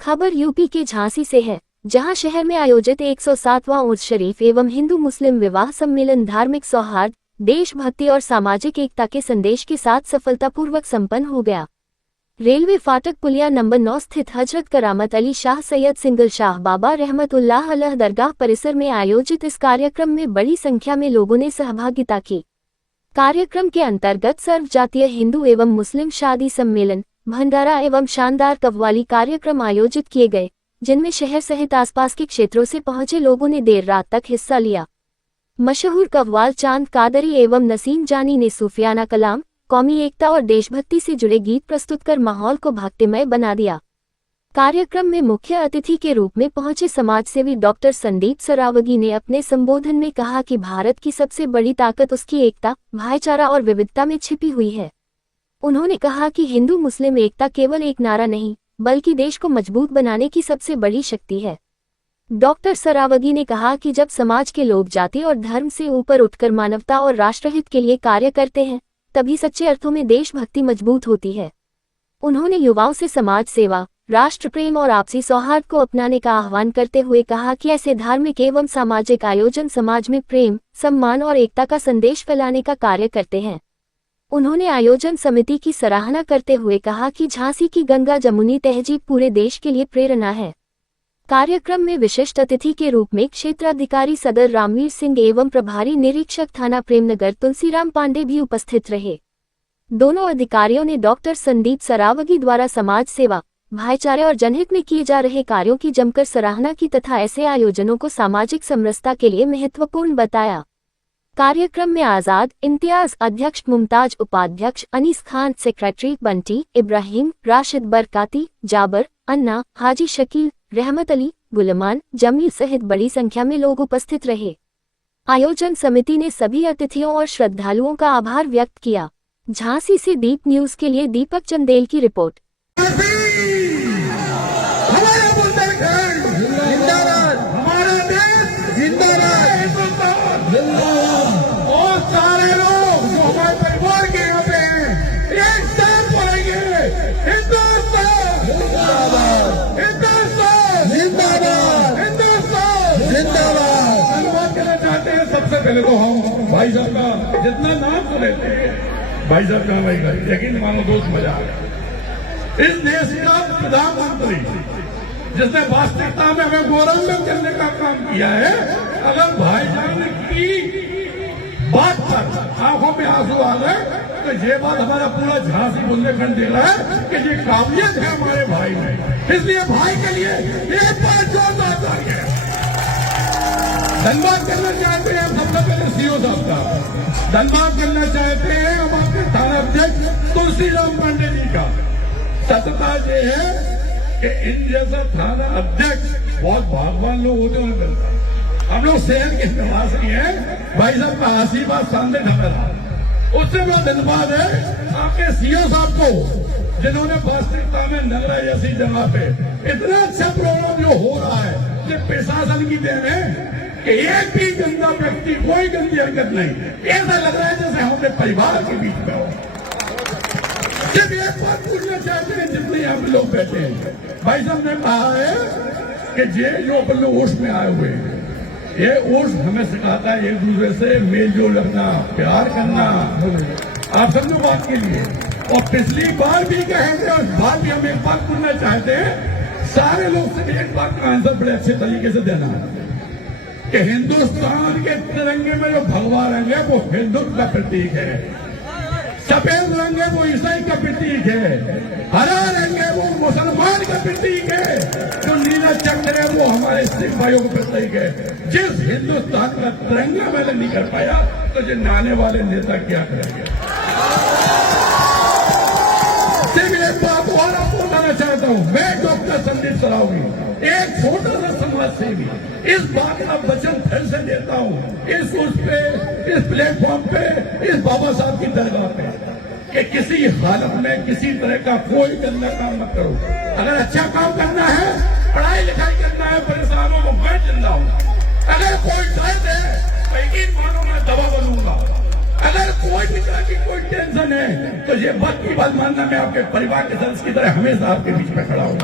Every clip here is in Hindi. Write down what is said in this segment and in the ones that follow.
खबर यूपी के झांसी से है, जहां शहर में आयोजित 107वां उर्स शरीफ एवं हिंदू मुस्लिम विवाह सम्मेलन धार्मिक सौहार्द, देशभक्ति और सामाजिक एकता के संदेश के साथ सफलतापूर्वक संपन्न हो गया। रेलवे फाटक पुलिया नंबर 9 स्थित हजरत करामत अली शाह सैयद सिंगल शाह बाबा रहमतुल्लाह अलैह दरगाह परिसर में आयोजित इस कार्यक्रम में बड़ी संख्या में लोगों ने सहभागिता की। कार्यक्रम के अंतर्गत सर्व जातीय हिंदू एवं मुस्लिम शादी सम्मेलन, भंडारा एवं शानदार कव्वाली कार्यक्रम आयोजित किए गए, जिनमें शहर सहित आसपास के क्षेत्रों से पहुंचे लोगों ने देर रात तक हिस्सा लिया। मशहूर कव्वाल चांद कादरी एवं नसीम जानी ने सूफियाना कलाम, कौमी एकता और देशभक्ति से जुड़े गीत प्रस्तुत कर माहौल को भक्तिमय बना दिया। कार्यक्रम में मुख्य अतिथि के रूप में पहुंचे समाजसेवी डॉक्टर संदीप सरावगी ने अपने संबोधन में कहा कि भारत की सबसे बड़ी ताकत उसकी एकता, भाईचारा और विविधता में छिपी हुई है। उन्होंने कहा कि हिंदू मुस्लिम एकता केवल एक नारा नहीं, बल्कि देश को मजबूत बनाने की सबसे बड़ी शक्ति है। डॉक्टर सरावगी ने कहा कि जब समाज के लोग जाति और धर्म से ऊपर उठकर मानवता और राष्ट्रहित के लिए कार्य करते हैं, तभी सच्चे अर्थों में देशभक्ति मजबूत होती है। उन्होंने युवाओं से समाज सेवा, राष्ट्र प्रेम और आपसी सौहार्द को अपनाने का आह्वान करते हुए कहा कि ऐसे धार्मिक एवं सामाजिक आयोजन समाज में प्रेम, सम्मान और एकता का संदेश फैलाने का कार्य करते हैं। उन्होंने आयोजन समिति की सराहना करते हुए कहा कि झांसी की गंगा जमुनी तहजीब पूरे देश के लिए प्रेरणा है। कार्यक्रम में विशिष्ट अतिथि के रूप में क्षेत्राधिकारी सदर रामवीर सिंह एवं प्रभारी निरीक्षक थाना प्रेमनगर तुलसीराम पांडे भी उपस्थित रहे। दोनों अधिकारियों ने डॉक्टर संदीप सरावगी द्वारा समाज सेवा, भाईचारे और जनहित में किए जा रहे कार्यों की जमकर सराहना की तथा ऐसे आयोजनों को सामाजिक समरसता के लिए महत्वपूर्ण बताया। कार्यक्रम में आजाद, इम्तियाज अध्यक्ष, मुमताज उपाध्यक्ष, अनीस खान सेक्रेटरी, बंटी, इब्राहिम, राशिद बरकाती, जाबर, अन्ना, हाजी शकील, रहमत अली, गुलमान, जमील सहित बड़ी संख्या में लोग उपस्थित रहे। आयोजन समिति ने सभी अतिथियों और श्रद्धालुओं का आभार व्यक्त किया। झांसी से दीप न्यूज के लिए दीपक चंदेल की रिपोर्ट। सबसे पहले तो हम भाई साहब का जितना नाम तो लेते हैं, भाई साहब का भाई का यकीन मानो दोस्त मजा आ गया। इस देश का प्रधानमंत्री जिसने वास्तविकता में हमें गौरवान्वित करने का काम किया है, अगर भाईजान की बात पर आंखों में आंसू आ गए तो ये बात हमारा पूरा झांसी बुंदेलखंड दे रहा है कि ये काबिलियत है हमारे भाई में। इसलिए भाई के लिए एक बार जोरदार तालियां। धन्यवाद करना चाहते हैं हम सबसे पहले सीओ साहब का धन्यवाद करना चाहते हैं हम आपके थाना अध्यक्ष तुलसीराम पांडे जी का। सत्यता ये है कि इन जैसा थाना अध्यक्ष बहुत भागवान लोग होते हैं मिलता। हम लोग शहर के निवासी हैं, भाई साहब का आशीर्वाद सामने ढका। उससे बड़ा धन्यवाद है आपके सीओ साहब को, जिन्होंने वास्तविकता में नगरा जैसी जगह पे इतना अच्छा प्रोग्राम जो हो रहा है, ये प्रशासन की देन है कि एक भी गंदा व्यक्ति, कोई गंदी हरकत नहीं। ऐसा लग रहा है जैसे हम अपने परिवार के बीच में हो। सिर्फ एक बात पूछना चाहते हैं जितने यहाँ पे लोग बैठे हैं, भाई साहब ने कहा है कि ये जो अपन लोग उर्स में आए हुए हैं, ये उर्स हमें सिखाता है एक दूसरे से मेल जोल रखना, प्यार करना। आप समझो बात के लिए। और पिछली बार भी कहेंगे और इस बार भी हम एक बात पूछना चाहते हैं, सारे लोग से एक बात का आंसर बड़े अच्छे तरीके से देना कि हिंदुस्तान के तिरंगे में जो भगवा रंग है वो हिंदुत्व का प्रतीक है, सफेद रंग है वो ईसाई का प्रतीक है, हरा रंग है वो मुसलमान का प्रतीक है, जो नीला चक्र है वो हमारे सिख भाइयों का प्रतीक है। जिस हिंदुस्तान का तिरंगा मैंने नहीं कर पाया तो जो आने वाले नेता क्या करेंगे। सिर्फ एक बात और आपको बताना चाहता हूं, मैं डॉक्टर संदीप सरावगी एक छोटा सा समाज सेवी इस बात का वचन फिर से देता हूँ इस प्लेटफॉर्म पे, इस बाबा साहब की दरगाह पे, कि किसी हालत में किसी तरह का कोई गंदा काम मत करो। अगर अच्छा काम करना है, पढ़ाई लिखाई करना है, परेशानों को मैं जिंदा हूँ। अगर कोई दर्द है तो यकीन मानो मैं दवा बनूंगा। अगर कोई भी तरह की कोई टेंशन है तो ये बात की बात मानना, मैं आपके परिवार के सदस्य की तरह हमेशा आपके बीच में खड़ा हूँ।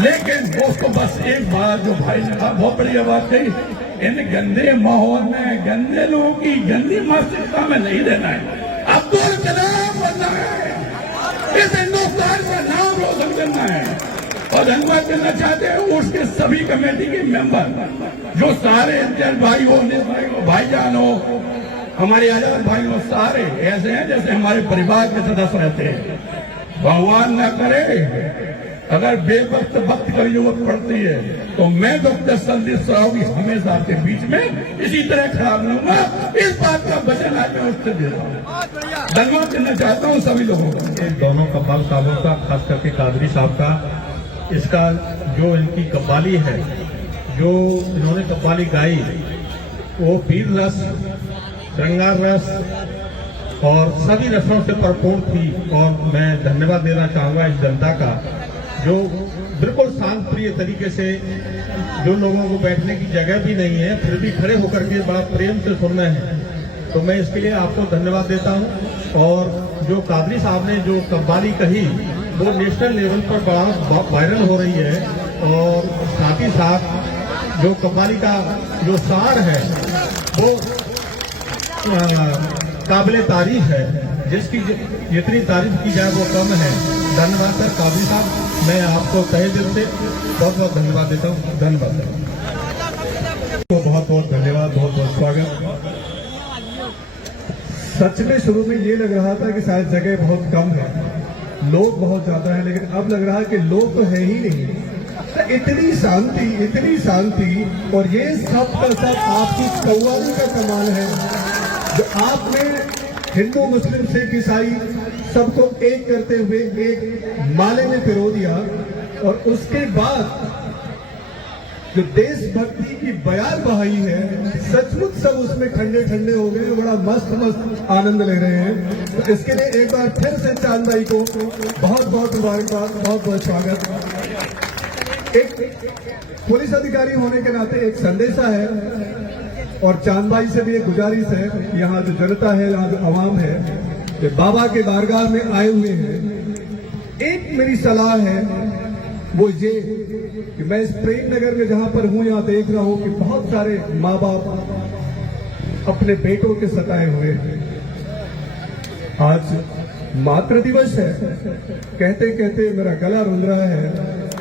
लेकिन दोस्तों बस एक बात जो भाई ने कहा बहुत बढ़िया बात कही, इन गंदे माहौल में गंदे लोगों की गंदी मानसिकता में नहीं रहना है। अब्दुल कलाम बनना है, इस हिंदुस्तान का नाम रोशन करना है। और धन्यवाद करना चाहते हैं उसके सभी कमेटी के मेंबर जो सारे भाई हो, भाईजान हो, हमारे आजाद भाई हो, सारे ऐसे हैं जैसे हमारे परिवार के सदस्य रहते हैं। भगवान न करे अगर बेवक्त वक्त की जरूरत पड़ती है तो मैं डॉक्टर संदीप सरावगी हमेशा आपके बीच में इसी तरह खड़ा रहूंगा। इस बात का वचन आज मैं उससे दे रहा हूँ। धन्यवाद करना चाहता हूँ सभी लोगों को। दोनों कव्वाल साहबों का, खास करके कादरी साहब का, इसका जो इनकी कव्वाली है, जो इन्होंने कव्वाली गाई, वो वीर रस, श्रृंगार रस और सभी रसों से भरपूर थी। और मैं धन्यवाद देना चाहूंगा इस जनता का जो बिल्कुल शांत प्रिय तरीके से, जो लोगों को बैठने की जगह भी नहीं है फिर भी खड़े होकर के बड़ा प्रेम से सुन रहे हैं। तो मैं इसके लिए आपको धन्यवाद देता हूं। और जो कादरी साहब ने जो कव्वाली कही वो नेशनल लेवल पर बड़ा वायरल हो रही है। और साथ ही साथ जो कव्वाली का जो सार है वो काबिले तारीफ है, जिसकी जितनी तारीफ की जाए वो कम है। धन्यवाद सर कादरी साहब, मैं आपको तहे दिल से बहुत बहुत धन्यवाद देता हूँ। धन्यवाद तो बहुत बहुत धन्यवाद, बहुत बहुत स्वागत। सच में शुरू में ये लग रहा था कि शायद जगह बहुत कम है, लोग बहुत ज्यादा है, लेकिन अब लग रहा है कि लोग तो है ही नहीं। तो इतनी शांति और ये सब का सब आपकी कव्वाली का कमाल है जो आपने हिंदू मुस्लिम सिख ईसाई सबको एक करते हुए एक माले में पिरो दिया। और उसके बाद जो देशभक्ति की बयान बहाई है, सचमुच सब उसमें ठंडे ठंडे हो गए, बड़ा मस्त आनंद ले रहे हैं। तो इसके लिए एक बार फिर से चांद भाई को बहुत बहुत मुबारकबाद, बहुत बहुत स्वागत। एक पुलिस अधिकारी होने के नाते एक संदेशा है और चांद भाई से भी एक गुजारिश है, यहाँ जो जनता है, यहाँ जो आवाम है, जो बाबा के बारगाह में आए हुए हैं, एक मेरी सलाह है वो ये कि मैं इस प्रेम नगर में जहां पर हूं यहाँ देख रहा हूं कि बहुत सारे माँ बाप अपने बेटों के सताए हुए हैं। आज मातृ दिवस है, कहते कहते मेरा गला रुंध रहा है।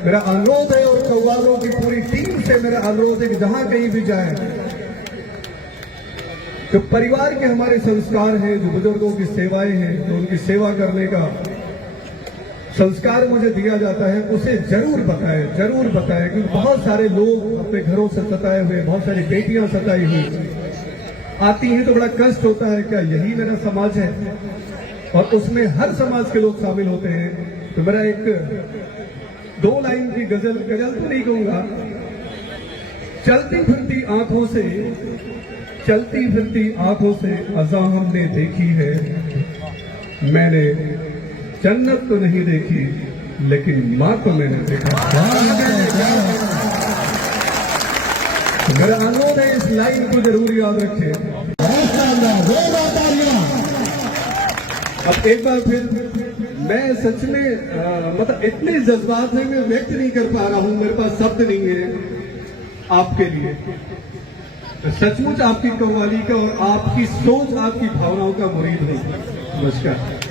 मेरा अनुरोध है और कव्वालों की पूरी टीम से मेरा अनुरोध है कि जहां कहीं भी जाए, जो परिवार के हमारे संस्कार हैं, जो बुजुर्गों की सेवाएं हैं, जो उनकी सेवा करने का संस्कार मुझे दिया जाता है, उसे जरूर बताएं क्योंकि बहुत सारे लोग अपने घरों से सताए हुए, बहुत सारी बेटियां सताई हुई आती हैं तो बड़ा कष्ट होता है, क्या यही मेरा समाज है? और उसमें हर समाज के लोग शामिल होते हैं। तो मेरा एक 2 लाइन की गजल तो नहीं कहूंगा, चलती फिरती आंखों से अज़ा हमने देखी है, मैंने जन्नत तो नहीं देखी लेकिन माँ को मैंने देखा। मेरा अनुरोध है इस लाइन को जरूर याद रखें। अब एक बार फिर मैं सच में मतलब इतने जज्बात में मैं व्यक्त नहीं कर पा रहा हूं, मेरे पास शब्द नहीं है आपके लिए। सचमुच आपकी कव्वाली का और आपकी सोच, आपकी भावनाओं का मुरीद हूं। नमस्कार।